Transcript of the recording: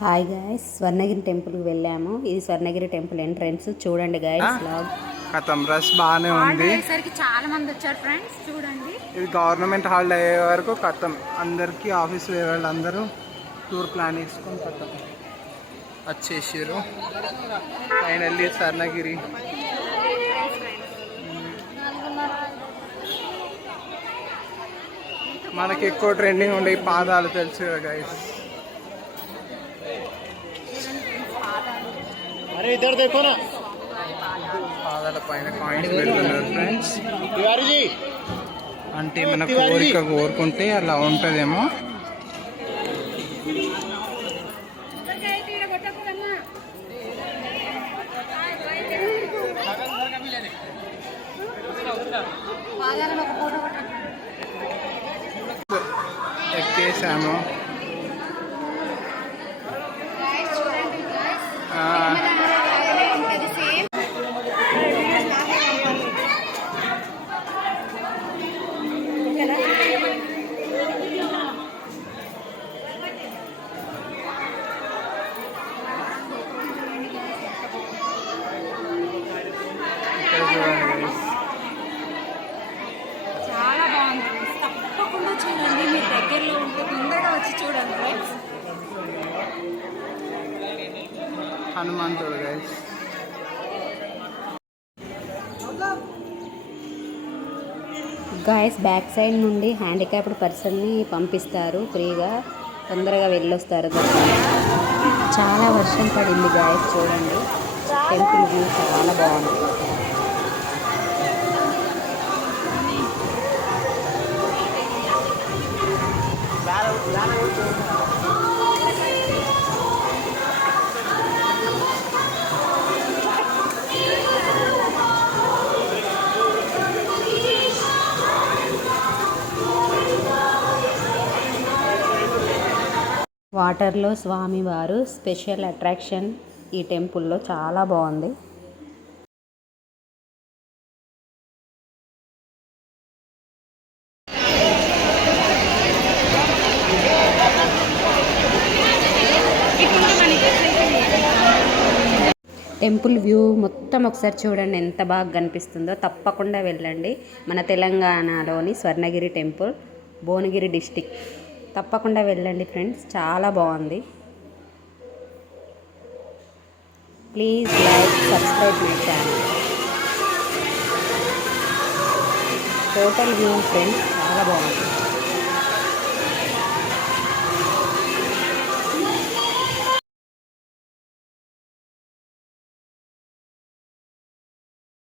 Hi guys Swarnagiri టెంపుల్కి వెళ్ళాము. ఇది స్వర్ణగిరి టెంపుల్ ఎంట్రన్స్ చూడండి గాయస్ లాగ్ కథం రష్ బాగానే ఉంది. చాలా మంది వచ్చారు ఫ్రెండ్స్ చూడండి. ఇది గవర్నమెంట్ హాలిడే అయ్యే వరకు కథం. అందరికీ ఆఫీస్ వాళ్ళందరూ టూర్ ప్లాన్ వేసుకొని కథం. వచ్చేసారు ఫైనల్లీ స్వర్ణగిరి మనకి ఎక్కువ ట్రెండింగ్ ఉండే పాదాలు తెలుసు కదా గైస్ అరే ఇద్దరు తెక్కునా పైన కాయిన్స్ ఫ్రెండ్స్ అంటే మన కోరిక కోరుకుంటే అలా ఉంటుందేమో. ఎక్కేసాము. హనుమంతుడు గైస్ గాయస్ బ్యాక్ సైడ్ నుండి హ్యాండిక్యాప్డ్ పర్సన్ని పంపిస్తారు ఫ్రీగా. తొందరగా వెళ్ళొస్తారు చాలా వర్షం పడింది గాయస్ చూడండి. టెంపుల్ వ్యూ చాలా బాగుంది. వాటర్లో స్వామివారు స్పెషల్ అట్రాక్షన్ ఈ టెంపుల్లో చాలా బాగుంది. టెంపుల్ వ్యూ మొత్తం ఒకసారి చూడండి ఎంత బాగా కనిపిస్తుందో. తప్పకుండా వెళ్ళండి. మన తెలంగాణలోని స్వర్ణగిరి టెంపుల్ భువనగిరి డిస్టిక్. తప్పకుండా వెళ్ళండి ఫ్రెండ్స్ చాలా బాగుంది. Please like subscribe my channel. Total view friends చాలా బాగుంది.